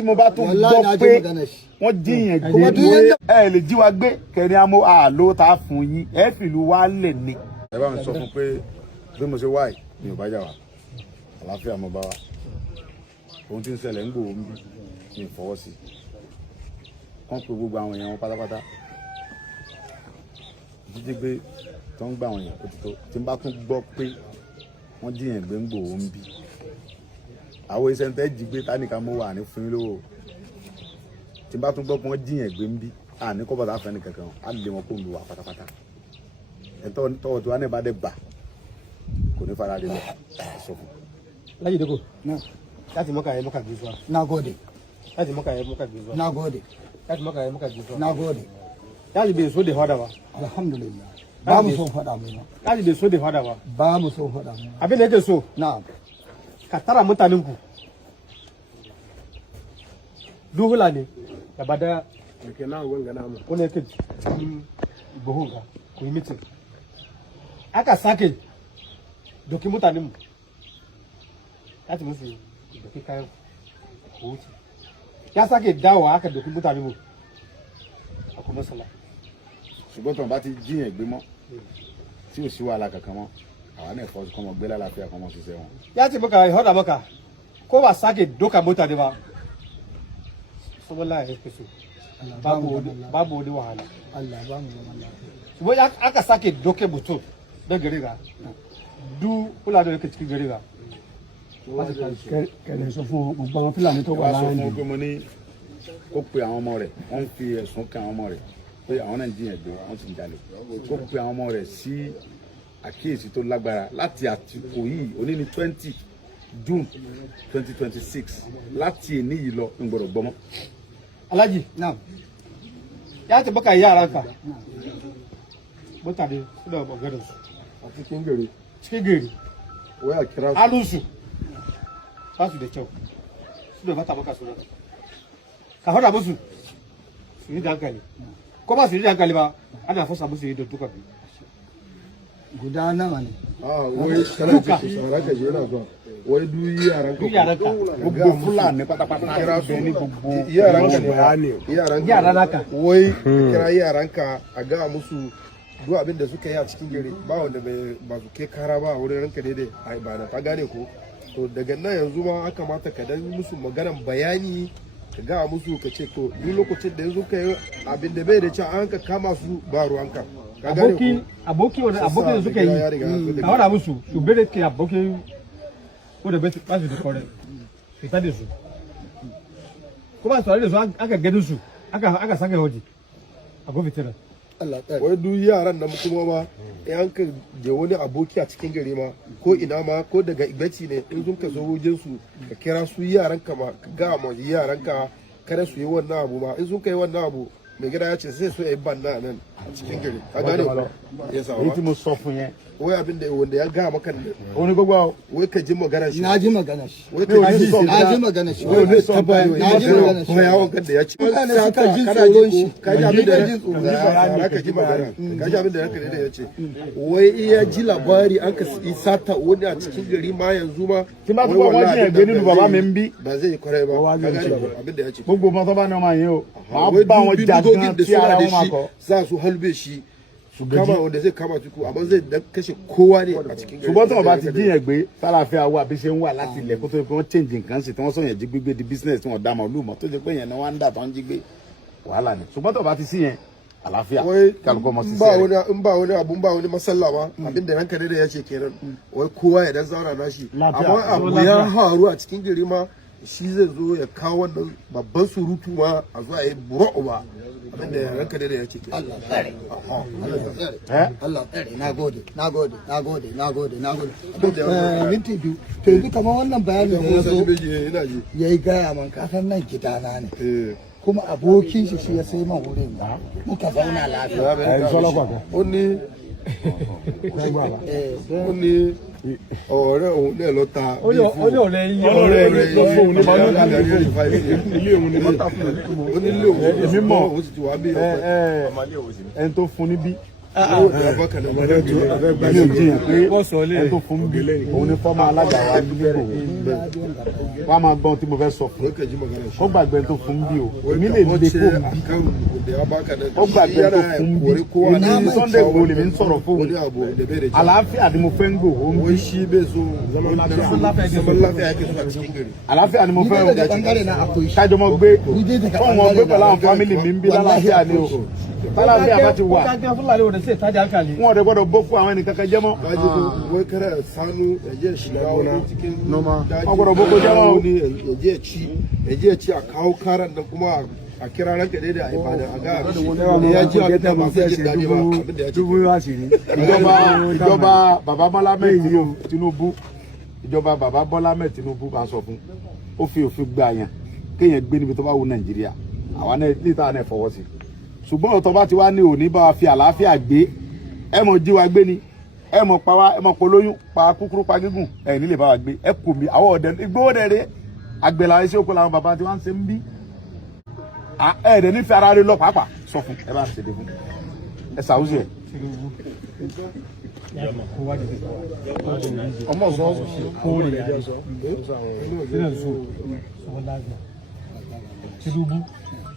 tí mo bá tún gbọ́ pé wọ́n jíyàn gbé ẹ lè jí wa gbé kẹrin amó àló tá a fún yín ẹ fìlú wa lè ní. ẹ bá mi sọ fún pé bí mo ṣe wá yìí mi ò bá jà wá àlàáfíà mo bá wa ohun tí ń ṣẹlẹ̀ ń gbòó mi ì fọwọ́ sí wọ́n pe gbogbo àwọn èèyàn wọn pátápátá jíjí gbé tó ń gbà àwọn èèyàn òtítọ́ tí n bá tún gbọ́ pé wọ́n jíyàn gbé ń gbòó ń bí àwọn iṣẹ́ ń tẹ́ jí gbé tánìkà mo wà ní fún yín lówó tí n bá tún gbọ́ pé wọ́n jíyàn gbé ń bí àní kọ́ bàtà fẹ́ni kankan á lè wọn kó lu wa pátápátá ẹ̀tọ́ tọwọ́ tí wọ́n á ní bá dé bà kò ní fara dé lọ sọ fún. Láyé dẹ́kọ̀ láti mọ́kà yẹ mọ́kà gbé fún wa. Nagode. Láti mọ́kà yẹ mọ́kà gbé fún wa. Nagode. Láti mọ́kà yẹ mọ́kà gbé fún wa. Nagode. Yaji bai so da fada ba. Alhamdulillah. Ba mu so faɗa mu ba. Yaji bai so da fada ba. Ba mu so faɗa mu. Abin da yake so. Na'am. Ka tara mutanen ku. Duhula ne. Gaba da ke na wanga na mu. Wani yake buhun ka. Ku yi mitin. Aka sake doki mutanen mu. Yaji musu doki kayan ku wuce. Ya sake dawowa aka doki mutanen mu. Aku masala. ṣùgbọ́n tí wọ́n bá ti jíyàn gbé mọ́ tí ò sí wàhálà kankan mọ́ àwọn náà fọ́ kọ́mọ gbé lálàáfíà kọ́mọ ṣiṣẹ́ wọn. Ya ce maka ya hada maka ko ba sake doka mota ne ba saboda ya fi so babu wani wahala Allah ba mu zaman lafiya. kuma aka sake doke mutum da gari ga du kula da yake cikin gari ga Kẹ̀lẹ́ sọ fún gbogbo àwọn Fúlàní tó wà wàá sọ láàrin. fún pé mo ní kó pe àwọn ọmọ rẹ̀ wọ́n fi ẹ̀sùn kan àwọn ọmọ rẹ̀ pé àwọn náà jíyàn gbé wọ́n sì ń jalè kó pe àwọn ọmọ rẹ̀ sí àkíyèsí tó lágbára láti àtìkò yìí òní ní 20 June 2026 láti èní yìí lọ ń gbọ́dọ̀ gbọ́mọ́. Alhaji Na'am. ya ce maka yaranka mutane suna maganar su A cikin gari. cikin gari Waya kira su. halinsu ba su da kyau su da mata maka suna ka faɗa musu su yi da hankali ko ba su yi da hankali ba ana fasa musu yi da duka biyu Guda nawa ne? Wai kana ji shawara ka je yana zuwa. Wai du yaran ka. duk yaranka gbogbo Fúlàní pátápátá Kira su. ní gbogbo Yaran ka ne. Yaran ka. yara naka Wai kira yaran ka a ga musu duk abin da suka yi a cikin gari ba wanda ba su kai kara ba a wurin ranka daidai a ibada ka gane ko to daga nan yanzu ma aka kamata ka dan musu maganan bayani ka ga musu ka ce to duk lokacin da yanzu ka yi abin da bai da ci an ka kama su ba ruwanka ka gane ko aboki wanda abokin da suka yi a wada musu su bere ke abokin wanda ba su da kore su ta da su kuma su da su aka gani su aka saka hoji a gobe tira Allah tsare. wai duk yaran nan kuma ma in ka je wani aboki a cikin gari ma ko ina ma ko daga igbaci ne in sun ka zo wajen su ka kira su yaran ka ma ka ga ma yaran ka kada su yi wannan abu ma in sun kai wannan abu mai gida ya ce sai su yi banna nan a cikin gari ka gane ko ya sa èyí tí mo sọ fún yẹn wai abin da wanda ya ga maka ó ní gbogbo àwọn wai ka ji magana shi Na ji magana shi. wai ka ji Na ji magana shi. wai ne sọ ba Na ji magana shi. kuma ya wanka da ya ci Mutane suka ji kana ji tsoron shi. ko ka ji abin da Suka ji tsoron shi. ka ji magana ka ji abin da ranka da ya ce wai iya ji labari an ka yi sata wani a cikin gari ma yanzu ma tí bá tún bọ́ wọ́n jíyàn gbé nínú bàbá mi ń bí ba zai kwarai ba ka gane abin da ya ce gbogbo ọmọ tó bá ní ọmọ yẹn o máa wai bá wọn jà bindigogin gan da tí ara suna wọn da máa shi kọ. za su halbe shi su kama wanda zai kama tuku amma zai dan kashe kowa ne a cikin gari ṣùgbọ́n tí wọ́n bá ti jíyàn gbé sálàáfíà wà bí ṣe ń wà láti ilẹ̀ kó tó di pé wọ́n change nǹkan sí tí wọ́n sọ̀yàn jí gbígbé di business tí wọ́n dá màálù mọ́ tó ṣe pé yẹn ni wọ́n ń dà tó ń jí gbé wàhálà ni ṣùgbọ́n tí wọ́n bá ti sí yẹn àlàáfíà wai kálukọ́ mọ́ sí in ba sẹ́rẹ̀. wani in ba wani abun ba wani masalla ba abin da ranka da ya ce kenan wai kowa ya dan zauna nashi amma abu ya haru a cikin gari ma shi zai zo ya kawo wannan babban surutu ma a zo a yi bura'u ba abin da ranka da ya ce kenan Allah tsare. Allah tsare. Na gode. Na gode. Na gode. Na gode. Na gode. Minti biyu. To yanzu kamar wannan bayanin da ya zo ina ji ya yi gaya man kasan nan gidana ne. eh Kuma abokin shi ya sai man wurin muka zauna lafiya. ó ní ó ní ọ̀rẹ́ òun náà lọ ta ó ní ọ̀rẹ́ yín ọ̀rẹ́ rẹ̀ lọ fún òun ní bàálù ilé òun ní bàtà fún òun ó ní ilé òun èmi mọ̀. òun sì ti wá bí ẹni tó fún níbí mi ò jiyàn pé ẹ tó fún bí òun ní fọ́mà alága wa nígbò wọ́n á máa gbọ́n tí mo fẹ́ sọ fún ó gbàgbé tó fún bí o èmi lè lè kó bí ó gbàgbé tó fún bí èmi Sunday Igboho lèmi ń sọ̀rọ̀ fún àlàáfíà ni mo fẹ́ ń gbò ó ń bí àlàáfíà ni mo fẹ́ ń kájọ mọ́ gbé fún wọn gbé pẹ̀lú àwọn fámìlì mi ń bí lálàáfíà ni o tálàáfíà bá ti wà wọn ò dẹ̀ gbọ́dọ̀ bó fún àwọn ẹnìkankan jẹ́ mọ́ wọn gbọ́dọ̀ bó kó jẹ́ mọ́ o. Yaje ci a kawo karan da kuma a kira ranka dai da ibada a ga ya ji a da masu jin daɗi ba abin da ya ce ìjọba bàbá Bọ́lá Ahmed Tinubu ìjọba bàbá Bọ́lá Ahmed Tinubu bá sọ fún ó fi òfin gba yẹn kéèyàn gbé níbi tó bá wù Nàìjíríà àwa náà níta náà fọwọ́ sí ṣùgbọ́n ọ̀tọ̀ bá ti wá ní òní bá wa fi àlàáfíà gbé ẹ mọ̀ jí wa gbé ni ẹ mọ̀ pa wá ẹ mọ̀ polóyún pa kúkúrú pa gígùn ẹ nílé bá wa gbé ẹ kò mí àwọn ọ̀dẹ Ìgbòho dẹ̀ rẹ̀ àgbẹ̀là iṣẹ́ oko làwọn bàbá tí wọ́n ń ṣe ń bí ẹ̀ẹ́dẹ̀ nífẹ̀ẹ́ ara rẹ̀ lọ pàápàá sọ fún ẹ bá ń ṣèdè fún ẹ ṣàwùjọ ẹ. ọmọ sọ kó lè yára sọ sílẹ̀ sọ sọbọlá Tinubu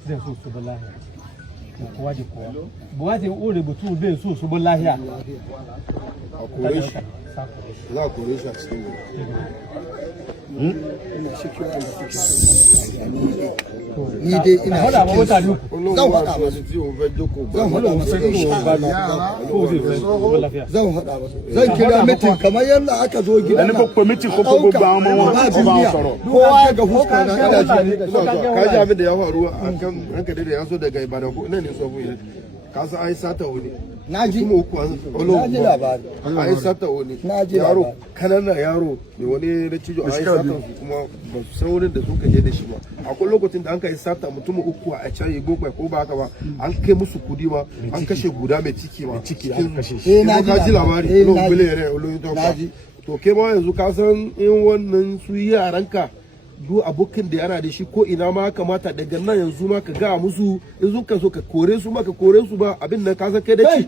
sílẹ̀ sọ sọbọlá kó wá di kó wá buhari ó rè bùtú bẹ́ẹ̀ sọ sọbọlá yà. La Croatia cikin ni dai ina hada ma mutane zan hada masu zan kira mitin kamar yadda aka zo gidan ẹni kò pè mí tí kò kó gbogbo àwọn ọmọ wọn kó bá wọn sọ̀rọ̀. kowa ga fuska na ina ji ka ji abin da ya faru akan ranka da ya so daga Ibadan ko nan ne so fuye ka san ai sata wani naji kuma uku naji labari ai sata wani yaro kananan yaro ne wani da cijo ai sata su kuma ba su san wurin da suka je da shi ba akwai lokacin da an kai sata mutum uku a can yi gogbai ko ba haka ba an kai musu kudi ma an kashe guda mai ciki ma cikin ka ji labari lo bile ne oloyin to ke ma yanzu ka san in wannan su yaranka duk abokin da yana da shi ko ina ma kamata daga nan yanzu ma ka ga musu in sun ka so ka kore su ma ka kore su ba abin nan ka san kai da ci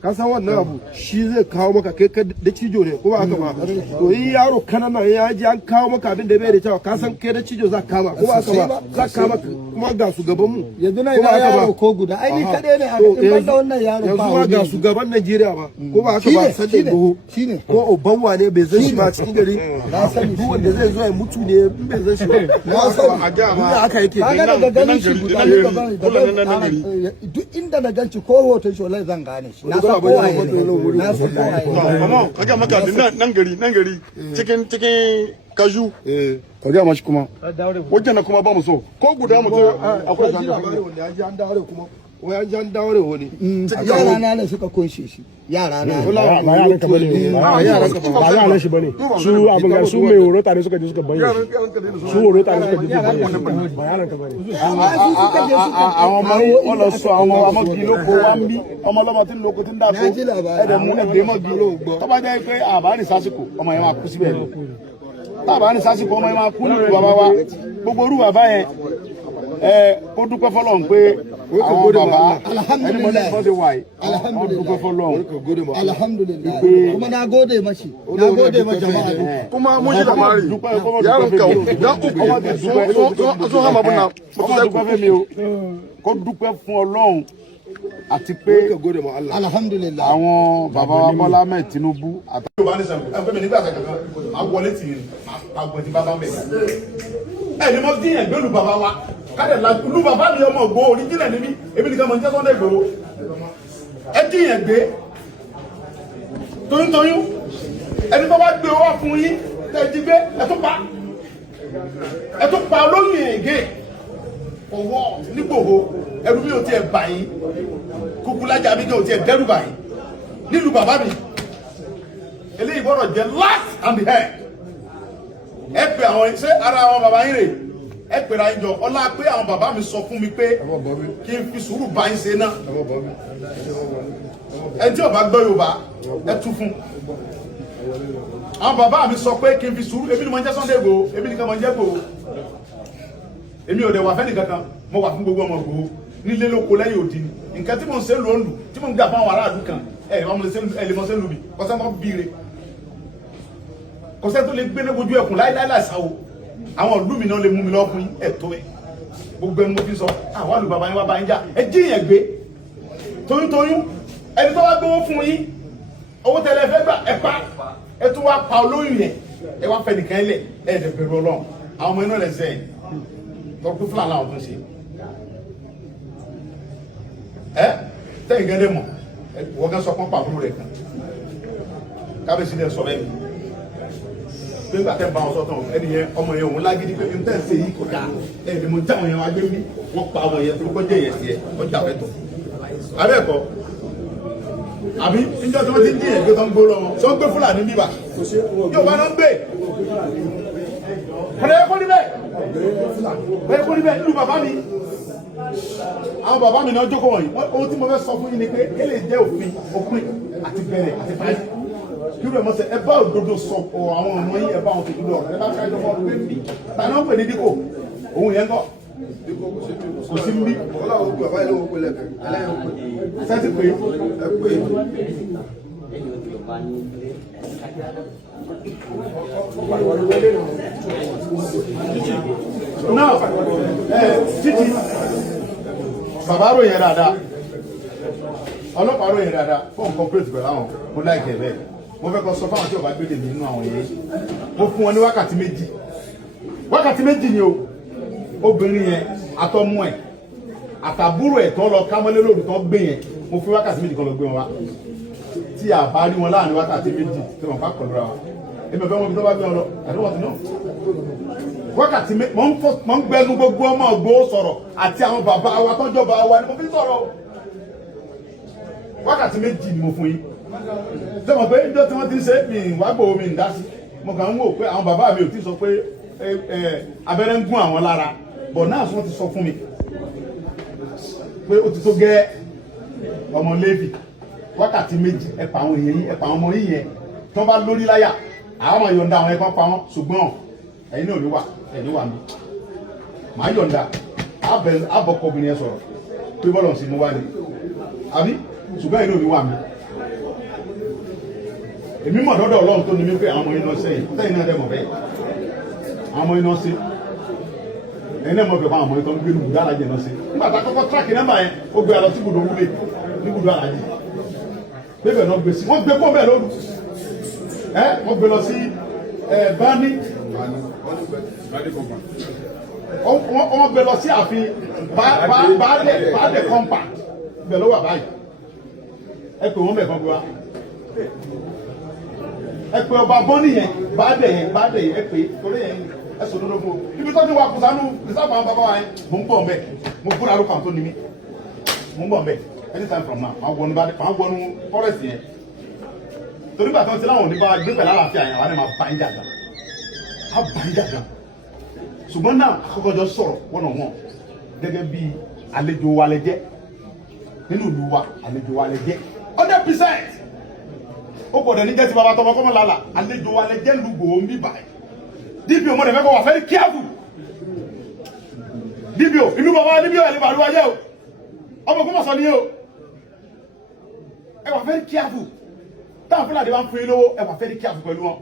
ka san wannan abu shi zai kawo maka kai da cijo ne ko ba haka ba to yi yaro kanana ya ji an kawo maka abin da bai da cewa ka san kai da cijo za ka kama ko ba haka ba za ka kama kuma ga su gaban mu yanzu na yaro ko guda ai ni kadai ne a cikin wannan yaro ba yanzu ga su gaban Najeriya ba ko ba haka ba Sunday Igboho shine ko Obanwa ne bai zan shi ba cikin gari na sani duk wanda zai zo ya mutu ne bai zan shi ba na sani a ga ma haka yake kaga daga ganin shi guda duk inda na ganci ko hoton shi wallahi zan gane shi na san kowa na san kowa kaga maka nan gari cikin kaju ka ga mashi kuma wajen na kuma ba mu so ko guda mu akwai labari wanda ya ji an dawo kuma wai an ji an dawo wani yara na ne suka kunshe shi yara na ba yaran ka bane ba yaran shi bane su abin ga su mai horo tare suka je suka bayyana su horo tare suka je suka bayyana ba yaran ka bane àwọn ọmọ wọn lọ sọ àwọn ọmọ gí lóko wá ń bí ọmọ ọlọmọ tí ń lóko tí ń dàgbò ẹdẹ mú ẹgbẹ mọ gí tó bá jẹ́ pé àbá ní sásìkò ọmọ yẹn máa kú síbẹ̀ ni tábà ní sásìkò ọmọ yẹn máa kú nílùú bàbá wa gbogbo orú bàbá yẹn kó dúpẹ́ fọ́lọ́run pé àwọn bàbá ẹni mọ́ ní ìfọ́ ṣe wà yìí wọ́n dúpẹ́ fọ́lọ́run alhamdulillah kuma na gode mashi na gode ma jama'a kuma mun shi labari yaron ka da uku so hama buna dúpẹ́ fẹ́ mi o kó dúpẹ́ fún Ọlọ́run àti pé alhamdulillah àwọn bàbá wa Bọ́lá Ahmed Tinubu àti. yorùbá ní sẹ́kù ẹ pé mi nígbà kankan máa wọlé tì í àgbọ̀n tí bàbá mẹ́ ẹ ní mo dín ẹgbẹ́ lu bàbá wa káde la lu bàbá mi ọmọ ògbó oríjìnà níbí èmi nìkan mọ̀ ní Sunday Igboho ẹ dín ẹgbẹ́ toyúntoyún ẹni tó bá gbé owó fún yín tẹ́ ẹ jí gbé ẹ tún pa olóyìn ègé ọwọ́ nígbòho ẹrù mi ò tiẹ̀ bà yín Kúkúlájà mi kò tiẹ̀ dẹ́rù bà yín nílùú bàbá mi eléyìí gbọ́dọ̀ jẹ́ last and the head ẹ pè àwọn ṣé ara àwọn bàbá yín rè ẹ pèrè àyìn jọ ọlá pé àwọn bàbá mi sọ fún mi pé kí n fi sùúrù bá yín ṣe náà ẹ tí ò bá gbọ́ Yorùbá ẹ tú fún àwọn bàbá mi sọ pé kí n fi sùúrù èmi ni mo ń jẹ́ Sunday Igboho èmi nìkan mo ń jẹ́ Igboho èmi ò dẹ̀ wà fẹ́ni kankan mo wà fún gbogbo ọmọ Igboho nílé lóko lẹ́yìn òdì ni nǹkan tí mò ń ṣe lò ń lù tí mò ń gbà fáwọn aráàlú kan ẹ lè mọ ṣe lù mí kọsẹ́ mọ́ bíire kọsẹ́ tó lè gbé ní ojú ẹkùn láíláí láìsáwò àwọn ìlú mi náà lè mú mi lọ́ọ́ fún ẹ̀tọ́ ẹ̀ gbogbo ẹni mo fi sọ àwọn àlù bàbá yín wá bá yín jà ẹ jí yẹn gbé toyúntoyún ẹni tó wá gbówó fún yín owó tẹ́lẹ̀ fẹ́ gbà ẹ pa ẹ tún wá pa olóyún yẹn ẹ wá fẹ́ nìkan lẹ̀ ẹ dẹ̀ bẹ̀rù Ọlọ́run àwọn ọmọ iná lẹ́sẹ̀ ẹ̀ tọ́kú fúlàní àwọn tó ń ṣe ẹ tẹ́yìn gẹ́gẹ́ mọ̀ wọ́n gẹ́ sọ pọ́n pàbúrò rẹ̀ kan kábíyèsí dẹ̀ sọ bẹ́ẹ̀ pé nígbà tẹ́ bá wọn sọ́tàn ẹni yẹn ọmọ yẹn òun lágídí pé n tẹ́ ṣe yìí kò dáa ẹ̀ ni mo jáwọn yẹn wá gbé mi wọ́n pa ọmọ yẹn tó kọjá yẹn sí ẹ ọjà fẹ́ tọ̀ abẹ́ẹ̀kọ́ àbí níjọ́ tí wọ́n ti ń dín ẹ̀gbẹ́ tó ń gbó lọ́wọ́ tí wọ́n gbé fúlàní bíbà yóò bá náà ń gbé ọ̀rẹ́ ẹ̀kọ́ níbẹ̀ ẹ̀kọ́ níbẹ̀ nínú bàbá mi àwọn bàbá mi náà jókòó wọ̀nyí ohun tí mo fẹ́ sọ fún yín ni pé kí lè jẹ́ òfin àti bẹ̀rẹ̀ àti parí kí ló mọ̀ sẹ́ ẹ bá òdodo sọ àwọn ọmọ yín ẹ bá wọn tòjú lọ ẹ bá fẹ́ lọ́wọ́ pé mi tàbí wọ́n pè ní díkò òun yẹn kọ́ kò sí mbí. ọlọ́run gbọ́ báyìí ló ń pè lẹ́kẹ̀ẹ́ ẹlẹ́yìn ó pè sẹ́tì pé ẹ pè náà títí bàbá ròyìn dáadáa ọlọ́pàá ròyìn dáadáa fún corporate pẹ̀lú àwọn mo láìkẹ́ bẹ́ẹ̀ mo fẹ́ kọ́ sọ fáwọn tí ọba gbé lè nínú àwọn yẹn mo fún wọn ní wákàtí méjì ni o obìnrin yẹn àtọmú ẹ àtàbúrò ẹ tó lọ kámọ́lé lóru tó gbé yẹn mo fún wákàtí méjì kan lọ gbé wọn wá tí a bá rí wọn láàrin wákàtí méjì tí wọn bá kọlura wa èmi ọ̀fẹ́ wọn bí tó bá gbé wọn lọ àdéhùn ọ̀tún náà wákàtí méjì mọ̀ ń gbẹnu gbogbo ọmọ ògbó sọ̀rọ̀ àti àwọn bàbá wa tọ́jọ́ bá wa ni mo fi sọ̀rọ̀ wákàtí méjì ni mo fún yín tí wọn pé ìjọ tí wọn ti ń ṣe mi wá gbòó mi ń dá sí mo kàn ń wò pé àwọn bàbá mi ò tí sọ pé abẹ́rẹ́ ń gún àwọn lára bọ̀ náà sọ ti sọ fún mi pé ó ti tó gẹ́ ọmọ Léfì wákàtí méjì ẹ̀pà àwọn èèyàn yìí ẹ̀pà àwọn ọmọ yìí yẹn tí wọ́n bá lórí láyà àwọn ọmọ yọ̀ǹda àwọn ẹ̀kọ́ pa wọ́n ṣùgbọ́n ẹ̀yin náà ò ní wà ẹ̀ní wà mí màá yọ̀ǹda àbọ̀kọ̀ obìnrin yẹn sọ̀rọ̀ pé bọ́lọ̀ sí mo wá ní àbí ṣùgbọ́n ẹ̀yin náà ò ní wà mí èmi mọ̀ lọ́dọ̀ Ọlọ́run tó ní mí pé àwọn ọmọ yìí náà sẹ́yìn tẹ́yìn náà dẹ̀ mọ̀ bẹ́ẹ̀ àwọn ọmọ yìí náà sí ẹni ẹ̀mọ́ fẹ́ fún àwọn ọmọ ìtọ́ ń gbé lùgbùdó alájẹ náà sí nígbà tá a kọ́kọ́ tíráàkì nọ́mbà yẹn ó gbé alọ sí gbùdó wúlé ní gbùdó alájẹ bébẹ̀ náà gbé sí wọ́n gbé kó bẹ́ẹ̀ lóru wọ́n gbé lọ sí bání wọ́n gbé lọ sí ààfin bàálẹ̀ compact bẹ̀ ló wà báyìí ẹ pè wọ́n bẹ̀ kan gbé wa ẹ pè ọba bọ́ọ̀nì yẹn bàálẹ̀ yẹn ẹ pè torí yẹn ẹsùn tó ló fún o ibi tó ti wà kùsánú ìsáàbà àwọn bàbá wa yẹn mo ń bọ̀ mbẹ́ mo búra ló kàn tó ní mi mo ń bọ̀ mbẹ́ anytime from now máa wọnú forest yẹn torí gbà tó ń ti láwọn oníbà gbé pẹ̀lú àlàáfíà yẹn àwọn ẹ̀ máa bá ń jà gan á bá ń jà gan ṣùgbọ́n náà àkọ́kọ́ jọ sọ̀rọ̀ wọ́nà wọn gẹ́gẹ́ bí àlejò wa lẹ jẹ́ nínú ìlú wa àlejò wa lẹ jẹ́ 100% ó gbọ́dọ̀ ní jẹ́ ti bàbá tọmọ kọ́mọ lálà àlejò wa lẹ jẹ́ lùgbò ń bí báyìí DPO mo de fẹ́ kó wà very careful DPO inú bàbá DPO ẹ̀ lè bàrú wáyé o ọmọ kó mọ̀ sọ ní o ẹ wà very careful táwọn Fúlàní bá ń fún yín lówó ẹ wà very careful pẹ̀lú wọn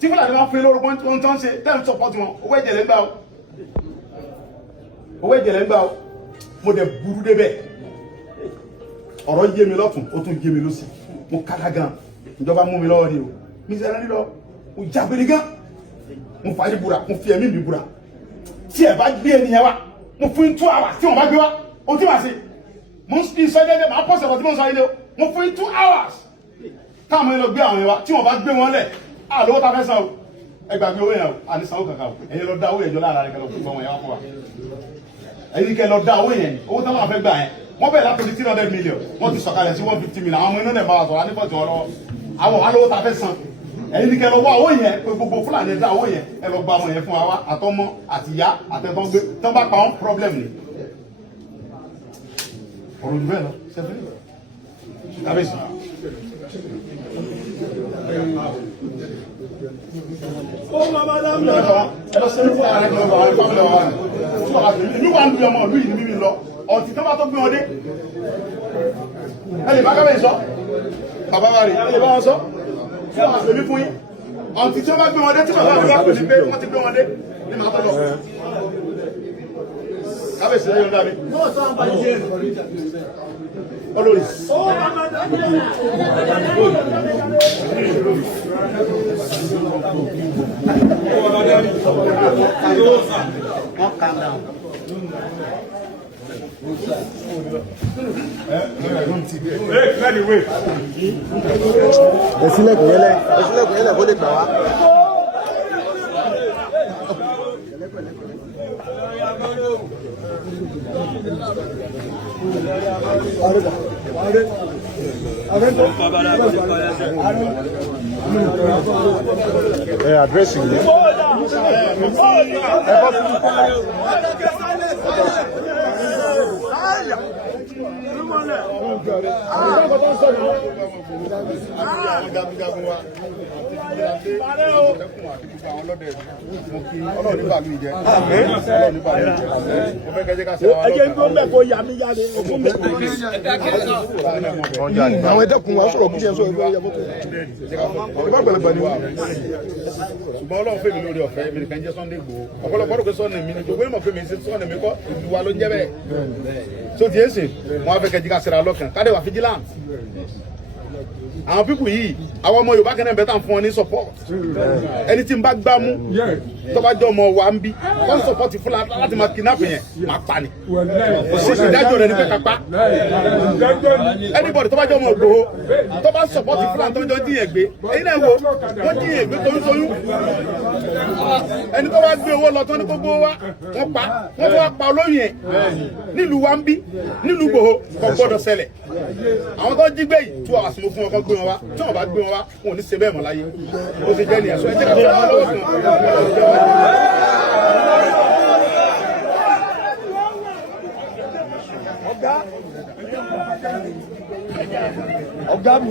tí Fúlàní bá ń fún yín lówó ohun tó ń ṣe tẹ́ ń support wọn owó ẹ̀jẹ̀ lẹ́ ń gbà o owó ẹ̀jẹ̀ lẹ́ ń gbà o mo dẹ̀ burú débẹ̀ ọ̀rọ̀ yé mi lọ́tún ó tún yé mi lọ́sì mo kára gan ìjọba mú mi lọ́wọ́ ni o mi sẹ́ni lọ mo jábìrì gan mo fàájì búra mo fi ẹ̀mí mi búra tí ẹ bá gbé ènìyàn wa mo fún 2 hours tí wọn bá gbé wa o tí wàá ṣe mo ń sọ déédéé máa pọ̀ sọ̀rọ̀ tí mo ń sọ ilé o mo fún 2 hours táwọn ẹlọ gbé àwọn yẹn wa tí wọn bá gbé wọn lẹ̀ àlówó ta fẹ́ san o ẹ gbàgbé owó yẹn o àní sanwó kankan o ẹ̀yin lọ dá owó yẹn jọ lára rẹ kẹlẹ fún ọmọ yẹn wá fún wa ẹ̀yin kẹ lọ dá owó yẹn owó táwọn afẹ́ gbà yẹn wọ́n bẹ̀rẹ̀ látòrí 300 million wọ́n ti sọ̀kalẹ̀ sí 150 million àwọn ọmọ inú ẹ̀ máa sọ̀rọ̀ anífọ̀tì wọn lọ́wọ́ àwọn alówó ta fẹ́ san ẹ̀yin ní kẹ́ lọ wá owó yẹn pé gbogbo Fúlàní dá owó yẹn ẹ lọ gba ọmọ yẹn fún wa àtọmọ àtìyá àtẹtọ gbé tán bá pa wọn problem ni ọ̀rọ̀ ìlú ẹ̀ lọ sẹ́fẹ́ kábíyèsí. ó máa bá dáhùn lọ ẹ lọ sẹ́nu fún ara ẹ̀ lọ́wọ́ àwọn ìfọ̀mùlẹ̀ wa. tí wọ́n àṣẹ ìlú wa ń lu ọmọ ìlú yìí ní mímí lọ ọ̀tí tó bá tó gbé wọn dé ẹ lè bá kábẹ́yì sọ bàbá wa rè ẹ lè bá wọn sọ tí wọ́n àṣẹ mi fún yín ọ̀tí tí wọ́n bá gbé wọn dé tí bàbá mi bá pè ní pé wọ́n ti gbé wọn dé ní màá tọ́ lọ kábẹ́yì sí ẹ̀yọ́ dábí olórí. Ẹ̀sìnlẹ̀kùn yẹlẹ̀ kó lè gbà wá. Addressing you. àwọn ẹ̀dẹ́kun wa sọ̀rọ̀ kúrò ẹ̀sọ́ ìlú ayé fọ́tò ìbá gbẹ̀lẹ̀gbẹ̀ ni wá. ṣùgbọ́n ọlọ́run fèmí lórí ọ̀fẹ́ èmi nìkan jẹ́ Sunday Igboho ọ̀pọ̀lọpọ̀ rò pé Sunday mi ni gbogbo ìmọ̀ fèmí sí Sunday mi kọ́ ìlú wa ló ń jẹ́ bẹ́ẹ̀ tó ti ń sìn wọn á fẹ́ kẹjí ká sẹ́ra lọ́kàn ká dé wà vigilant àwọn pípù yìí àwọn ọmọ Yorùbá kẹ́nẹ́ bẹ́ẹ̀ tàn fún wọn ní support ẹni tí n bá gbá mú tó bá jẹ́ ọmọ wa ń bí wọ́n support fún láti máa kidnap yẹn máa pa ni ìdájọ́ rẹ̀ ní pé ká pa anybody tó bá jẹ́ ọmọ Ìgbòho tó bá support fún láti tó ń jíyàn gbé èyí náà wo wọ́n jíyàn gbé toyúntoyún ẹni tó bá gbé owó lọ tán ní gbogbo wa wọ́n pa wọ́n fọwọ́ pa olóyìn ẹ̀ nílùú wa ń bí nílùú Ìgbòho kò gbọ́dọ̀ ṣẹlẹ̀ àwọn tó jí gbé yìí 2 hours mo fún wọn kó gbé wọn wá tí wọn bá gbé wọn wá wọn ò ní ṣe bẹ́ẹ̀ mọ́ láyé ó ti jẹ́ nìyẹn sọ ẹ jẹ́ ká fẹ́ lọ́wọ́ kan. Ọ̀gá mi.